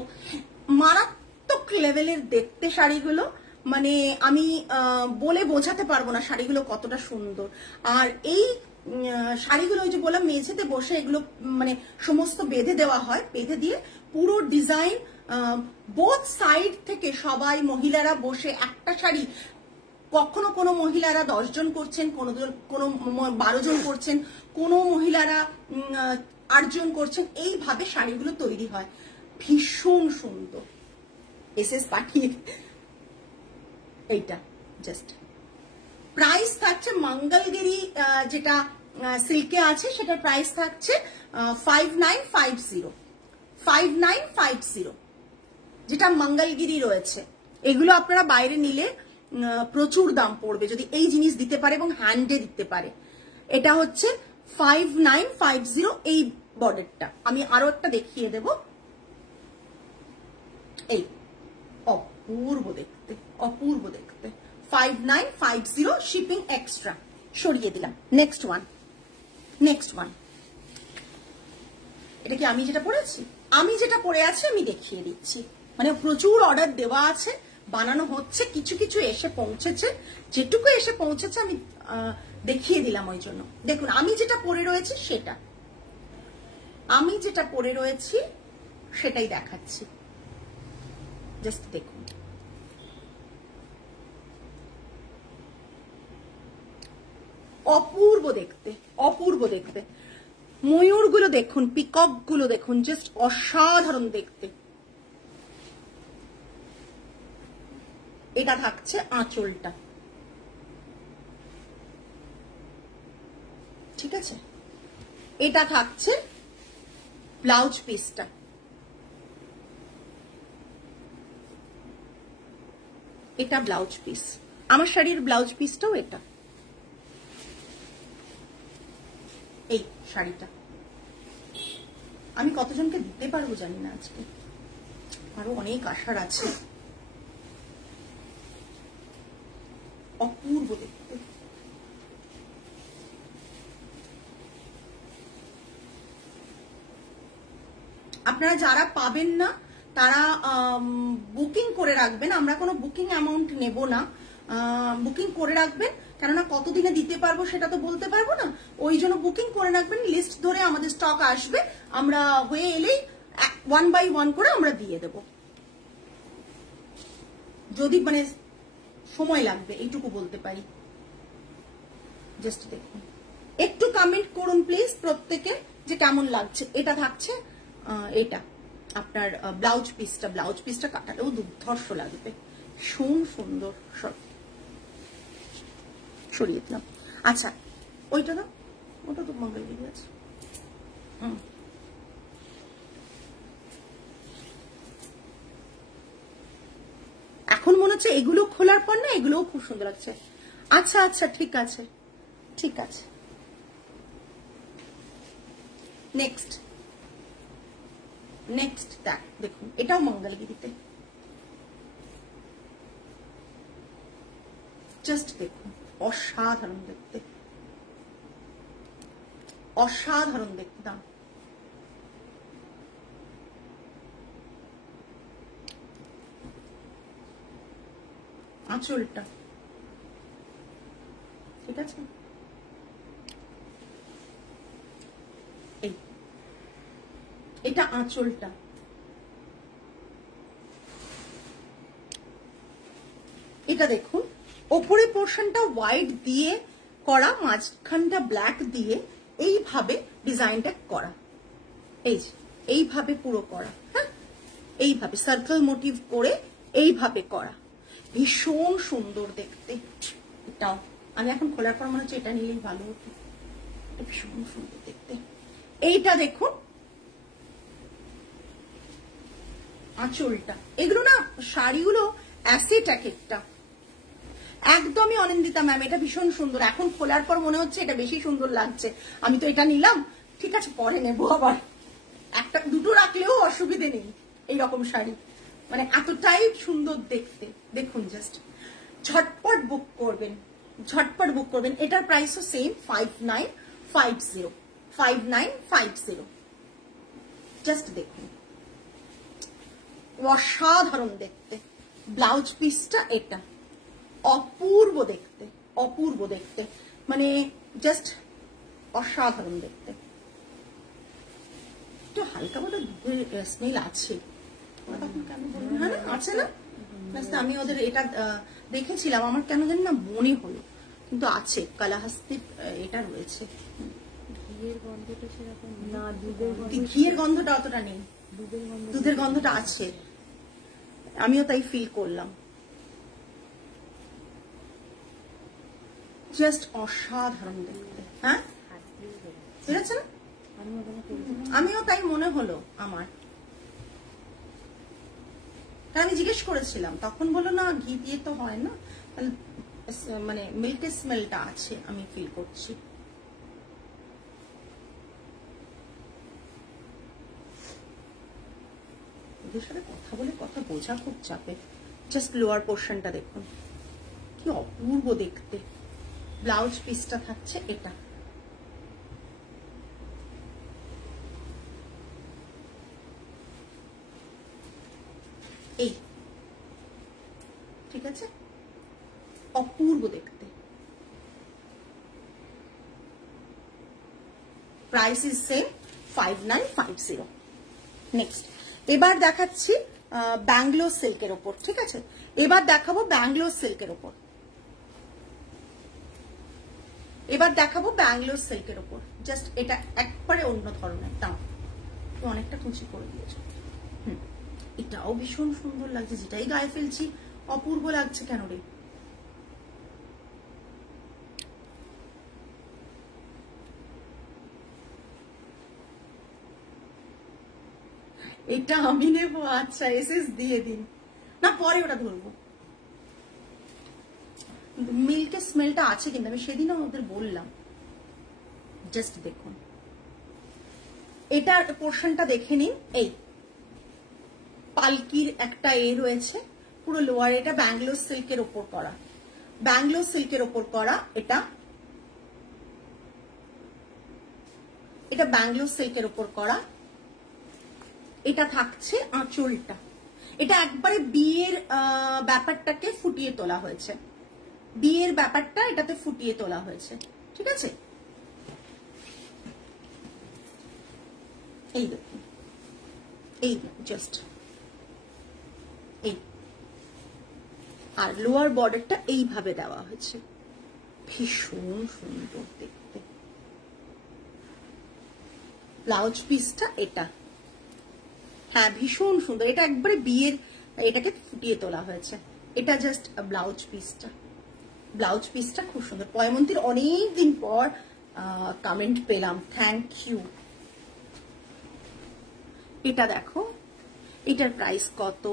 মারাত্মক লেভেলের দেখতে শাড়িগুলো, মানে আমি বলে বোঝাতে পারবো না শাড়িগুলো কতটা সুন্দর। আর এই শাড়িগুলো ওই যে বললাম মেঝেতে বসে এগুলো মানে সমস্ত বেঁধে দেওয়া হয়, বেঁধে দিয়ে পুরো ডিজাইন বোথ সাইড থেকে সবাই মহিলারা বসে একটা শাড়ি, কখনো কোনো মহিলারা 10 জন করছেন, কোনো 12 জন করছেন, কোনো মহিলারা 8 জন করছেন, এইভাবে শাড়িগুলো তৈরি হয়। ভীষণ সুন্দর। এসএস পাঠিয়ে এইটা জাস্ট প্রাইস থাকছে মঙ্গলগিরি যেটা সিল্কে আছে সেটার প্রাইস থাকছে 5950 5950, যেটা মঙ্গলগিরি রয়েছে। এগুলো আপনারা বাইরে নিলে প্রচুর দাম পড়বে যদি এই জিনিস দিতে পারে এবং হ্যান্ডে দিতে পারে। এটা হচ্ছে 5950 এই বর্ডারটা। আমি আরো একটা দেখিয়ে দেব, এই অপূর্ব দেখতে, অপূর্ব দেখতে। 5950 শিপিং এক্সট্রা, সরিয়ে দিলাম। Next one, next one. এটা কি আমি যেটা পড়েছি? আমি যেটা পড়ে আছি আমি দেখিয়ে দিচ্ছি। মানে প্রচুর অর্ডার দেওয়া আছে, বানানো হচ্ছে, কিছু কিছু এসে পৌঁছেছে, যেটুকু এসে পৌঁছেছে আমি দেখিয়ে দিলাম ওই জন্য। দেখুন আমি যেটা পরে রয়েছি সেটা, আমি যেটা পরে রয়েছি সেটাই দেখাচ্ছি, জাস্ট দেখুন। অপূর্ব দেখতে, অপূর্ব দেখতে। ময়ূর গুলো দেখুন, পিকক গুলো দেখুন, জাস্ট অসাধারণ দেখতে। এটা থাকছে আঁচলটা, ঠিক আছে? এটা থাকছে ব্লাউজ পিসটা। এটা ব্লাউজ পিস, আমার শাড়ির ব্লাউজ পিসটাও এটা। এই শাড়িটা আমি কতজনকে দিতে পারবো জানি না, আজকে আরো অনেক আশার আছে। অপূর্ব দেখতে। আপনারা যারা পাবেন না তারা বুকিং করে রাখবেন, আমরা কোনো বুকিং অ্যামাউন্ট নেব না, বুকিং করে রাখবেন, কেননা কতদিনে দিতে পারবো সেটা তো বলতে পারবো না, ওই জন্য বুকিং করে রাখবেন। লিস্ট ধরে আমাদের স্টক আসবে, আমরা হয়ে এলেই 1 বাই 1 করে আমরা দিয়ে দেব, যদি মানে সময় লাগবে এইটুকু বলতে পারি। জাস্ট দেখুন, একটু কমেন্ট করুন প্লিজ প্রত্যেকে যে কেমন লাগছে। এটা থাকছে এটা আপনার ব্লাউজ পিসটা, ব্লাউজ পিসটা কাটালেও দুর্ধর্ষ লাগবে, সুন্দর। সরিয়ে দিলাম। আচ্ছা ওইটা না, ওটা তো মঙ্গলগিরি আছে। এখন মনে হচ্ছে এগুলো খোলার পর না এগুলোও খুব সুন্দর লাগছে। আচ্ছা আচ্ছা, ঠিক আছে, ঠিক আছে। নেক্সট, নেক্সট দেখুন, এটাও মঙ্গলগিরিতে। জাস্ট দেখুন, অসাধারণ দেখতে, অসাধারণ দেখতে। দাম আঁচলটা, ঠিক আছে? এটা আঁচলটা, এটা দেখুন ওপরে পোর্শনটা হোয়াইট দিয়ে করা, মাঝখানটা ব্ল্যাক দিয়ে এইভাবে ডিজাইনটা করা, এই যে এইভাবে পুরো করা, হ্যাঁ এইভাবে সার্কেল মোটিভ করে এইভাবে করা, ভীষণ সুন্দর দেখতে। এটাও আমি এখন খোলার পর মনে হচ্ছে এটা নিলেই ভালো হতো, ভীষণ সুন্দর দেখতে। এইটা দেখুন আঁচলটা, এগুলো না শাড়িগুলো অ্যাসেট এক একটা, একদমই অনিন্দিতা ম্যাম, এটা ভীষণ সুন্দর। এখন খোলার পর মনে হচ্ছে এটা বেশি সুন্দর লাগছে, আমি তো এটা নিলাম, ঠিক আছে পরে নেবো আবার, একটা দুটো রাখলেও অসুবিধে নেই। এইরকম শাড়ি মানে এতটাই সুন্দর দেখতে, দেখুন জাস্ট ঝটপট বুক করবেন, ঝটপট বুক করবেন। এটার প্রাইসও সেম 5950, 5950। জাস্ট দেখুন, অসাধারণ দেখতে। ব্লাউজ পিসটা এটা, অপূর্ব দেখতে, অপূর্ব দেখতে, মানে জাস্ট অসাধারণ দেখতে। একটু হালকা মতো দুধের স্মেল আছে, আছে না? আমি ওদের এটা দেখেছিলাম, আমার কেন জানি না মনে হলো, কিন্তু আছে কালাহাস্তির এটা রয়েছে। ঘিয়ের গন্ধটা সেরকম না, ঘিয়ের গন্ধটা অতটা নেই, দুধের গন্ধটা আছে, আমিও তাই ফিল করলাম। জাস্ট অসাধারণ দেখতে, হ্যাঁ বুঝেছে না? আমিও তাই মনে হলো আমার। আমি জিজ্ঞেস করেছিলাম, তখন বললো না ঘি দিয়ে তো হয় না, মানে মিল্কের স্মেলটা আছে আমি ফিল করছি। ওদের সাথে কথা বলে কথা বোঝা খুব চাপে। জাস্ট লোয়ার পোর্শনটা দেখুন কি অপূর্ব দেখতে। ব্লাউজ পিসটা থাকছে এটা, এই ঠিক আছে, অপূর্ব দেখতে। Price is same 5950। নেক্সট এবার দেখাচ্ছি ব্যাঙ্গালোর সিল্কের ওপর, ঠিক আছে? এবার দেখাবো ব্যাঙ্গালোর সিল্কের ওপর, সিল্কের ওপর। জাস্ট এটা একবারে অন্য ধরনের দাম, অনেকটা কুচি করে দিয়েছে। এটাও ভীষণ সুন্দর লাগছে, যেটাই গায়ে ফেলছি অপূর্ব লাগছে কেন রে। এটা আমি নেবো, আচ্ছা এসএস দিয়ে দিন না, পরে ওটা ধরবো। মিল্কের স্মেলটা আছে কিন্তু, আমি সেদিনও ওদের বললাম। জাস্ট দেখুন এটার পোর্শনটা দেখে নিন, এই পালকির একটা রয়েছে পুরো লোয়ার। এটা ব্যাঙ্গালোর সিল্কের ওপর করা, ব্যাঙ্গালোর সিল্কের ওপর করা। এটা ব্যাঙ্গালোর সিল্কের ওপর করা। এটা থাকছে আঁচলটা, এটা একবারে বিয়ের ব্যাপারটাকে ফুটিয়ে তোলা হয়েছে, বিয়ের ব্যাপারটা এটাতে ফুটিয়ে তোলা হয়েছে, ঠিক আছে? এই দেখুন, এই জাস্ট এই, আর লোয়ার বর্ডারটা এইভাবে দেওয়া হয়েছে, ভীষণ সুন্দর দেখতে। ব্লাউজ পিসটা এটা, হ্যাঁ ভীষণ সুন্দর, এটা একবারে বিয়ের এটাকে ফুটিয়ে তোলা হয়েছে। এটা জাস্ট ব্লাউজ পিসটা খুব সুন্দর। পয়মন্তীর অনেক দিন পর কমেন্ট পেলাম, থ্যাংক ইউ। এটা দেখো, এটার প্রাইস কত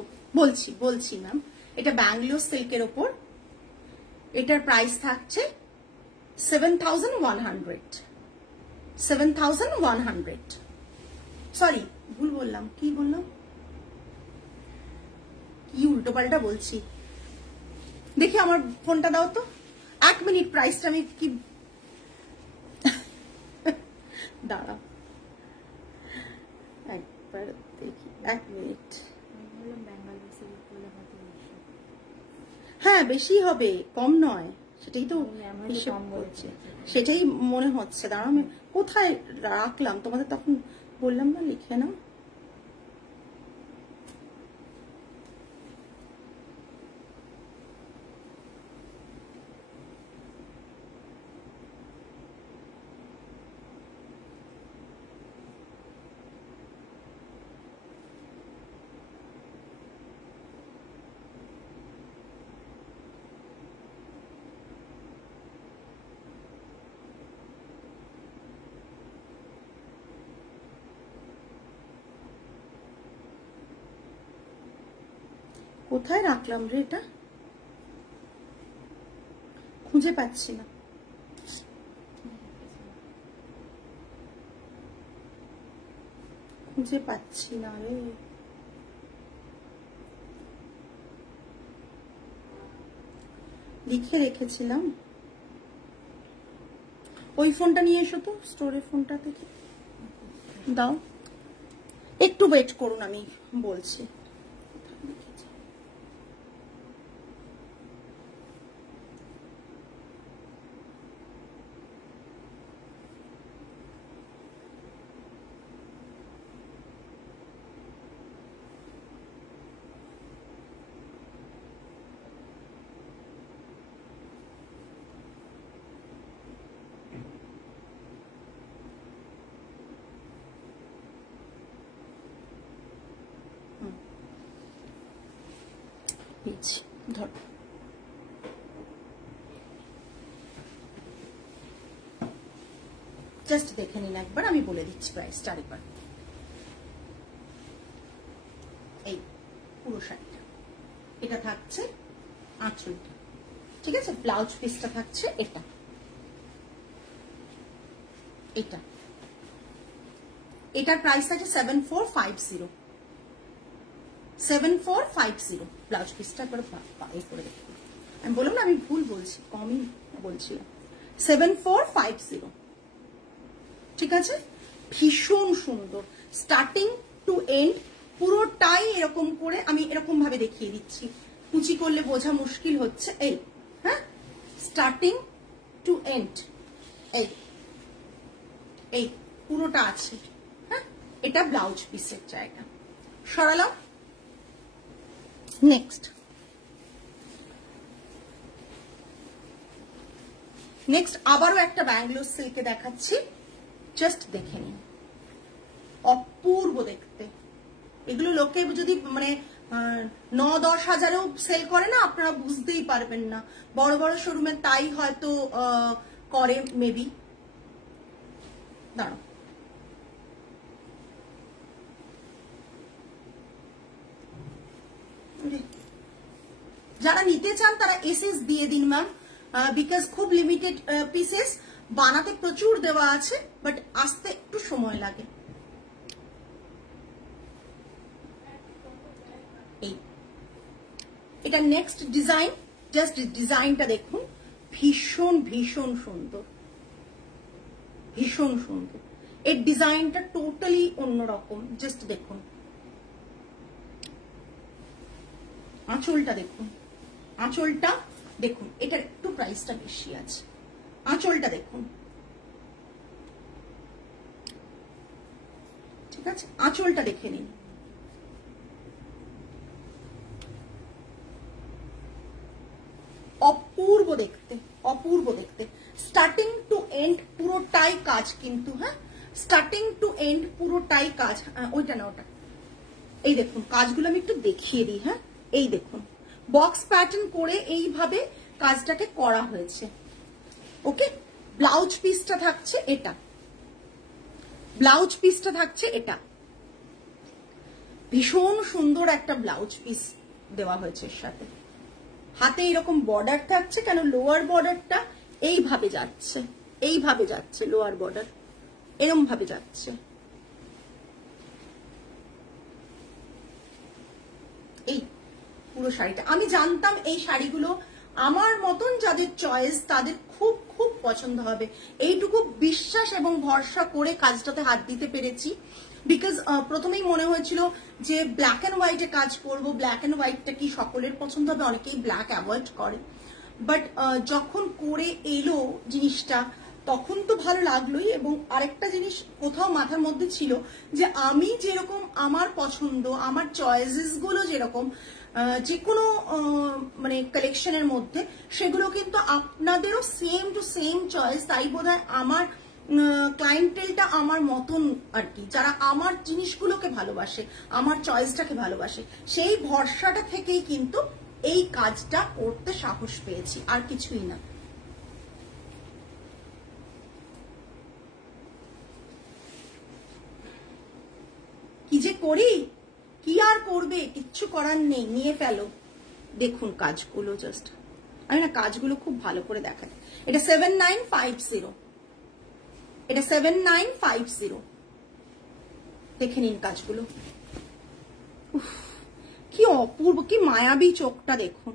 বলছি ম্যাম। এটা ব্যাঙ্গালোর সিল্কের ওপর, এটার প্রাইস থাকছে 7100। সরি ভুল বললাম, কি বললাম, কি উল্টো পাল্টা বলছি। দেখি আমার ফোনটা দাও তো, 1 মিনিট, প্রাইসটা আমি কি দাঁড়া একবার দেখি, 1 মিনিট। হ্যাঁ বেশি হবে, কম নয়, সেটাই তো হিসেব করছে, সেটাই মনে হচ্ছে। দাঁড়াও আমি কোথায় রাখলাম, তোমাদের তখন বললাম না লিখে নাও। কোথায় রাখলাম রে, এটা খুঁজে পাচ্ছি না। রে, লিখে রেখেছিলাম। ওই ফোনটা নিয়ে এসো তো, স্টোরের ফোনটা থেকে দাও, একটু ওয়েট করুন আমি বলছি। ধর জাস্ট দেখে নিন একবার, আমি বলে দিচ্ছি প্রাইসটা আরেকবার। এই পুরো শাড়িটা এটা থাকছে আঁচলটা, ঠিক আছে। ব্লাউজ পিসটা থাকছে এটা, এটা এটার প্রাইস আছে 7450, 7450 ব্লাউজ পিসটা করে করে দেখুন। আমি বললাম না আমি ভুল বলছি, কমই বলছিলাম। 7450, ঠিক আছে। ভীষণ সুন্দর, স্টার্টিং টু এন্ড পুরোটাই এরকম করে আমি এরকম ভাবে দেখিয়ে দিচ্ছি, কুচি করলে বোঝা মুশকিল হচ্ছে। এই হ্যাঁ, স্টার্টিং টু এন্ড এই এই পুরোটা আছে, হ্যাঁ। এটা ব্লাউজ পিসের জায়গা, সরালাম। নেক্সট আবারও একটা ব্যাঙ্গালোর সিল্কে দেখাচ্ছি, জাস্ট দেখে নিন। অপূর্ব দেখতে, এগুলো লোকে যদি মানে 9-10 হাজারেও সেল করে না, আপনারা বুঝতেই পারবেন না। বড় বড় শোরুমে তাই হয়তো করে মেবি। দাঁড়াও, যারা নিতে চান তারা এসএস দিয়ে দিন ম্যাম, বিকজ খুব লিমিটেড পিসেস, বানাতে প্রচুর দেওয়া আছে, বাট আসতে একটু সময় লাগে। এটা নেক্সট ডিজাইন, জাস্ট ডিজাইনটা দেখুন, ভীষণ ভীষণ সুন্দর, ভীষণ সুন্দর। এর ডিজাইনটা টোটালি অন্যরকম, জাস্ট দেখুন। আঁচলটা দেখুন, আঁচলটা দেখুন, এটার একটু প্রাইসটা বেশি আছে। আঁচলটা দেখুন, ঠিক আছে, আঁচলটা দেখে নিন। অপূর্ব দেখতে, অপূর্ব দেখতে। স্টার্টিং টু এন্ড পুরোটাই কাজ কিন্তু, হ্যাঁ, স্টার্টিং টু এন্ড পুরোটাই কাজ। ওইটা না, ওটা এই দেখুন, কাজগুলো আমি একটু দেখিয়ে দিই। হ্যাঁ, এই দেখুন, বক্স প্যাটার্ন করে এইভাবে কাজটাকে করা হয়েছে। ওকে, ব্লাউজ পিসটা থাকছে এটা, ব্লাউজ পিসটা থাকছে এটা। ভীষণ সুন্দর একটা ব্লাউজ পিস দেওয়া হয়েছে এর সাথে। হাতে এরকম বর্ডার থাকছে, কেন লোয়ার বর্ডারটা এইভাবে যাচ্ছে, এইভাবে যাচ্ছে, লোয়ার বর্ডার এরম ভাবে যাচ্ছে। এই পুরো শাড়িটা আমি জানতাম এই শাড়িগুলো আমার মতন যাদের চয়েস তাদের খুব খুব পছন্দ হবে, এইটুকু বিশ্বাস এবং ভরসা করে কাজটাতে হাত দিতে পেরেছি। বিকজ প্রথমেই মনে হয়েছিল যে ব্ল্যাক অ্যান্ড হোয়াইটে কাজ করব, ব্ল্যাক অ্যান্ড হোয়াইটটা কি সকলের পছন্দ হবে, অনেকেই ব্ল্যাক অ্যাভয়েড করে, বাট যখন করে এলো জিনিসটা তখন তো ভালো লাগলোই। এবং আরেকটা জিনিস কোথাও মাথার মধ্যে ছিল যে আমি যেরকম আমার পছন্দ, আমার চয়েসেস গুলো যেরকম যে কোনো মানে কালেকশনের মধ্যে, সেগুলো কিন্তু আপনাদেরও সেম টু সেম চয়েস। তাই বোধহয় আমার ক্লায়েন্টেলটা আমার মতন আর কি, যারা আমার জিনিসগুলোকে ভালোবাসে, আমার চয়েসটাকে ভালোবাসে, সেই ভরসাটা থেকেই কিন্তু এই কাজটা করতে সাহস পেয়েছি, আর কিছুই না। কি যে করি, কি আর করবে, কিচ্ছু করার নেই, নিয়ে ফেলো। দেখুন কাজগুলো, জাস্ট আমি না কাজগুলো খুব ভালো করে দেখাই। এটা 7950, এটা 7950, দেখে নিন কাজগুলো। কি অপূর্ব, কি মায়াবী চোখটা দেখুন,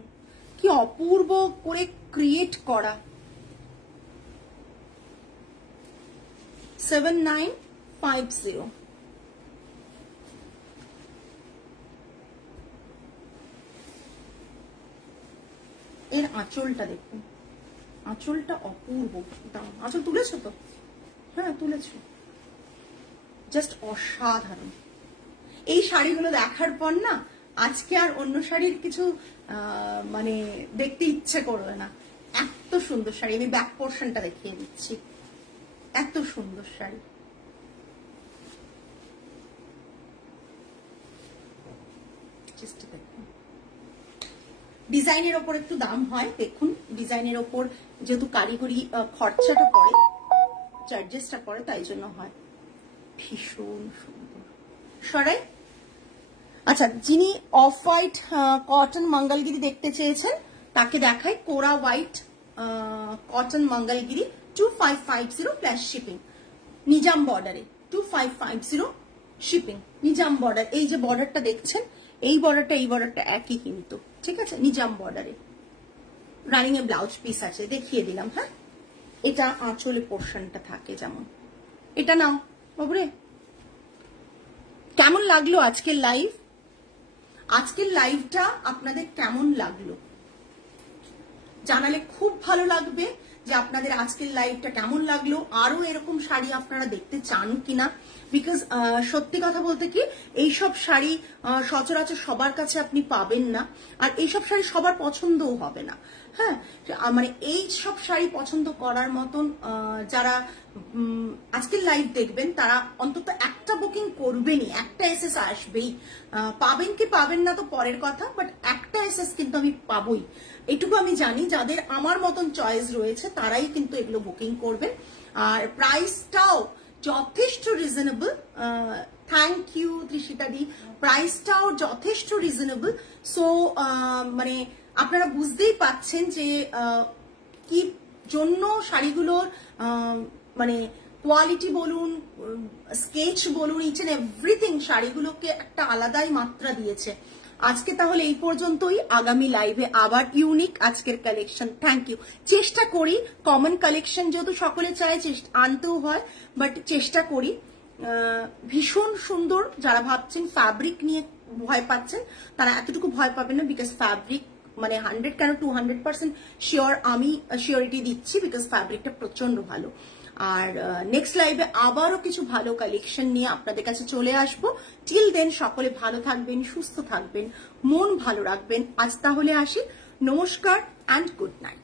কি অপূর্ব করে ক্রিয়েট করা। 7950। এর আঁচলটা দেখুন, আঁচলটা অপূর্ব। আঁচল তুলেছো তো? হ্যাঁ তুলেছো, জাস্ট অসাধারণ। এই শাড়িগুলো দেখার পর না আজকে আর অন্য শাড়ির কিছু মানে দেখতে ইচ্ছে করবে না, এত সুন্দর শাড়ি। আমি ব্যাক পোর্শনটা দেখিয়ে দিচ্ছি, এত সুন্দর শাড়ি। জাস্ট দেখুন, ডিজাইনের ওপর একটু দাম হয়, দেখুন ডিজাইনের ওপর যেহেতু কারিগরি খরচাটা পড়ে, চার্জেসটা পড়ে, তাই জন্য হয়। ভীষণ সুন্দর। সরাই আচ্ছা, যিনি অফ হোয়াইট কটন মঙ্গলগিরি দেখতে চেয়েছেন তাকে দেখাই কোরা white cotton Mangalagiri 2550 plus shipping, Nizam বর্ডারে 2550 শিপিং, নিজাম বর্ডার। এই যে বর্ডারটা দেখছেন, এই বর্ডারটা একই কিন্তু, ঠিক আছে, নিজাম বর্ডারে রানিং এ ব্লাউজ পিস আছে, দেখিয়ে দিলাম। হ্যাঁ, এটা আঁচলে পোর্শনটা থাকে যেমন। এটা নাও বাবুরে। কেমন লাগলো আজকের লাইভ? আজকের লাইভটা আপনাদের কেমন লাগলো জানালে খুব ভালো লাগবে, যে আপনাদের আজকের লাইভটা কেমন লাগলো, আরো এরকম শাড়ি আপনারা দেখতে চান কিনা। বিকজ সত্যি কথা বলতে কি, এইসব শাড়ি সচরাচর সবার কাছে আপনি পাবেন না, আর এইসব শাড়ি সবার পছন্দও হবে না। হ্যাঁ, মানে এই সব শাড়ি পছন্দ করার মতন যারা আজকের লাইভ দেখবেন তারা অন্তত একটা বুকিং করবেনই, একটা এসএস আসবেই। পাবেন কি পাবেন না তো পরের কথা, বাট একটা এসএস কিন্তু আমি পাবই, এটুকু আমি জানি। যাদের আমার মতন চয়েস রয়েছে তারাই কিন্তু এগুলো বুকিং করবেন। আর প্রাইসটাও যথেষ্ট রিজনেবল। থ্যাংক ইউ ত্রিশিতা দি, প্রাইসটাও যথেষ্ট রিজনেবল। সো মানে আপনারা বুঝতেই পাচ্ছেন যে কি জন্য শাড়িগুলোর মানে কোয়ালিটি বলুন, স্কেচ বলুন, ইচ এন্ড এভরিথিং শাড়িগুলোকে একটা আলাদাই মাত্রা দিয়েছে। আজকে তাহলে এই পর্যন্তই, আগামী লাইভে আবার ইউনিক আজকের কালেকশন। Thank you. চেষ্টা করি কমন কালেকশন, যেহেতু সকলে চায় আনতেও হয়, বাট চেষ্টা করি। ভীষণ সুন্দর। যারা ভাবছেন ফ্যাব্রিক নিয়ে ভয় পাচ্ছেন তারা এতটুকু ভয় পাবেন না, বিকজ ফ্যাব্রিক মানে 100 কেন 200% শিওর, আমি শিওরিটি দিচ্ছি, বিকজ ফ্যাব্রিকটা প্রচন্ড ভালো। আর নেক্সট লাইভে আবারও কিছু ভালো কালেকশন নিয়ে আপনাদের কাছে চলে আসবো। টিল দেন সকলে ভালো থাকবেন, সুস্থ থাকবেন, মন ভালো রাখবেন। আজ তাহলে আসি, নমস্কার অ্যান্ড গুড নাইট।